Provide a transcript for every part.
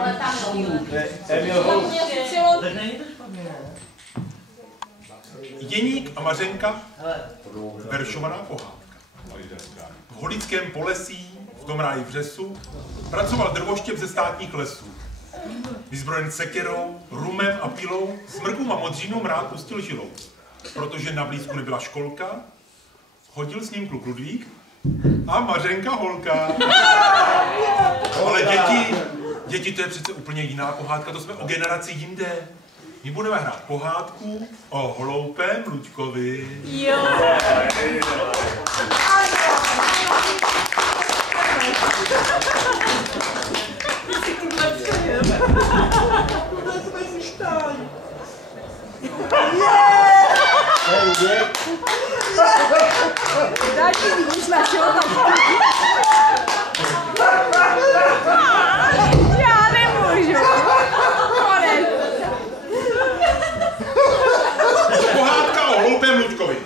Ale tam Jeník a Mařenka, veršovaná pohádka. V holickém Polesí, v tom ráji v řesu, pracoval drvoštěp ze státních lesů. Vyzbrojen sekerou, rumem a pilou, smrkům a modřínou rád pustil žilou. Protože na blízku nebyla školka, chodil s ním kluk Ludvík a Mařenka holka. Ale děti, to je přece úplně jiná pohádka, to jsme o generaci jinde. My budeme hrát pohádku o hloupém Luďkovi. Jo. Daj ti vidíš na čeho tam. Já nemůžu. Konec. Pohádka o hloupém Luďkovi.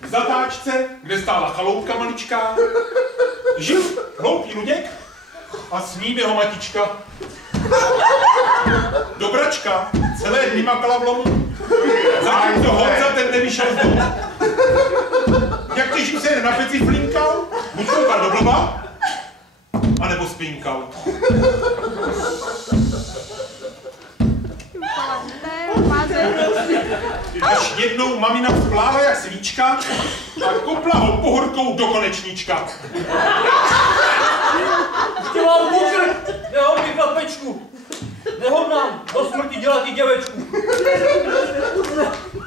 V zatáčce, kde stála chaloupka maličká, žil hloupý Luděk a s ním jeho matička. Dobračka celé dny makala v lomu, zatímco Honza ten nevyšel z domu. Jak těží se jen na peci flinkal, buď koukal do blba, anebo spinkal. Až jednou mamina vzplála jak svíčka a kopla ho pohorkou do konečníčka. Chtěl vám pokrt, nehodný chlapečku. Nehodnám do smrti dělat i děvečku.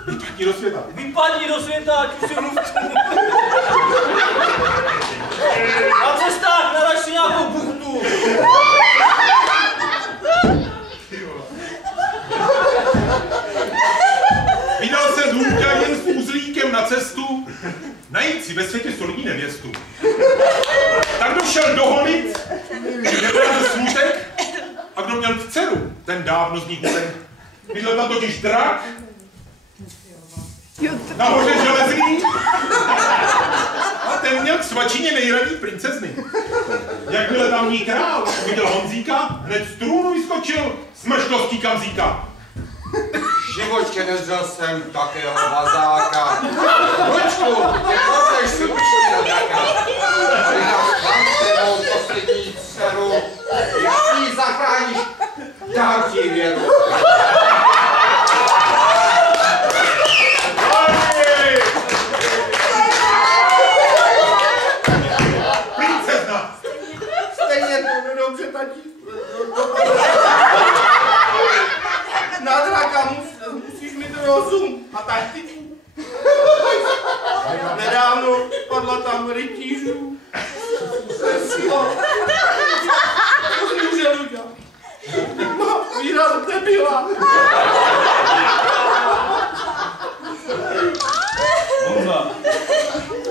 Vypadni do světa. Vypadni do světa, ať už si mluvcu. Na cestách naraž si nějakou buchtu. Vydal se Luďka jen s uzlíkem na cestu, najít si ve světě solidní nevěstu. Tak došel do Honic, kde byl Smutek, a kdo měl dceru, ten dávno z ní hudek. Bydlel tam totiž drak, nahoře železný, a ten měl k svačině nejradí princezny. Jakmile tamní král viděl Honzíka, hned z trůnu vyskočil s mrštostí kamzíka. V životě nezřel jsem takého vazáka. Luďku, ty chceš slušně na draka. Přináš vám poslední dceru. Když ji zachráníš, dám ti věru. Princezna! Stejně to dobře, tati. Na draka musíš mít rozum a taktiku. Nedávno padla tam rytířů. To může udělat. Víra nebyla.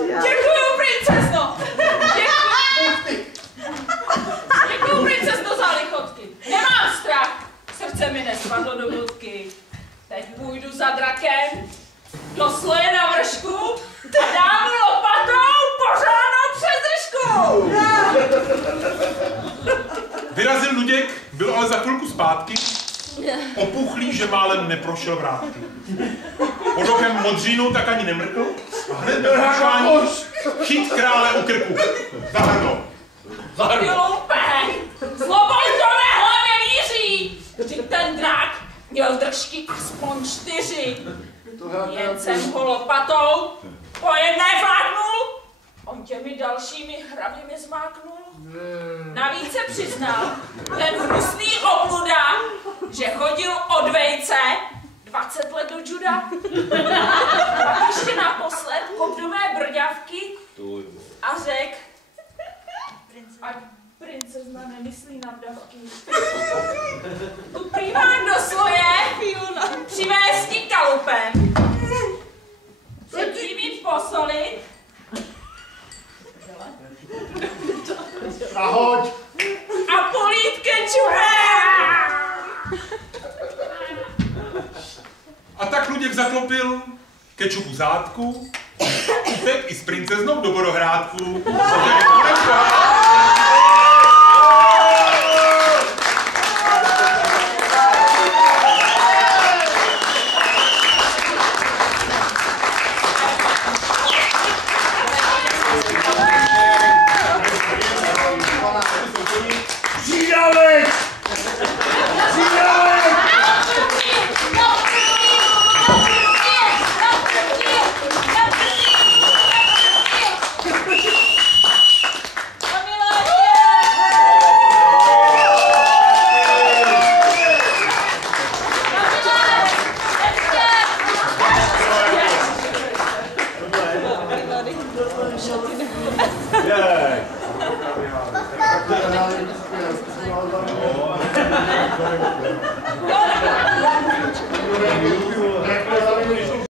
Děkuju, princezno! Děkuju, princezno, za lichotky. Nemám strach, srdce mi nespadlo do budky. Teď půjdu za drakem, do sloje na vršku a dám mu lopatou pořádnou přezržku! Vyrazil Luděk, byl ale za chvilku zpátky, opuchlý, že málem neprošel vrátky. Pod okem modřínou tak ani nemrkl a hned byl hrašování chyt krále u krku. Zahrnul. Ty lupeň! Zlobojtové hlavě víří! Vždyť ten drak měl držky aspoň 4. Jen jsem ho lopatou po jedné vládnul, on těmi dalšími hravěmi zmáknul. Navíc se přiznal ten hnusný obluda, že chodil od vejce 20 let do juda. Pak ještě naposled kop do mé brďavky a řekl, ať princezna nemyslí na vdavky. Tu primám do sloje přivést ti kalupem, předtím jim posolit A hoď. a polít kečupem. A tak Luděk zaklopil kečupu zátku, utek i s princeznou do vodohrádku.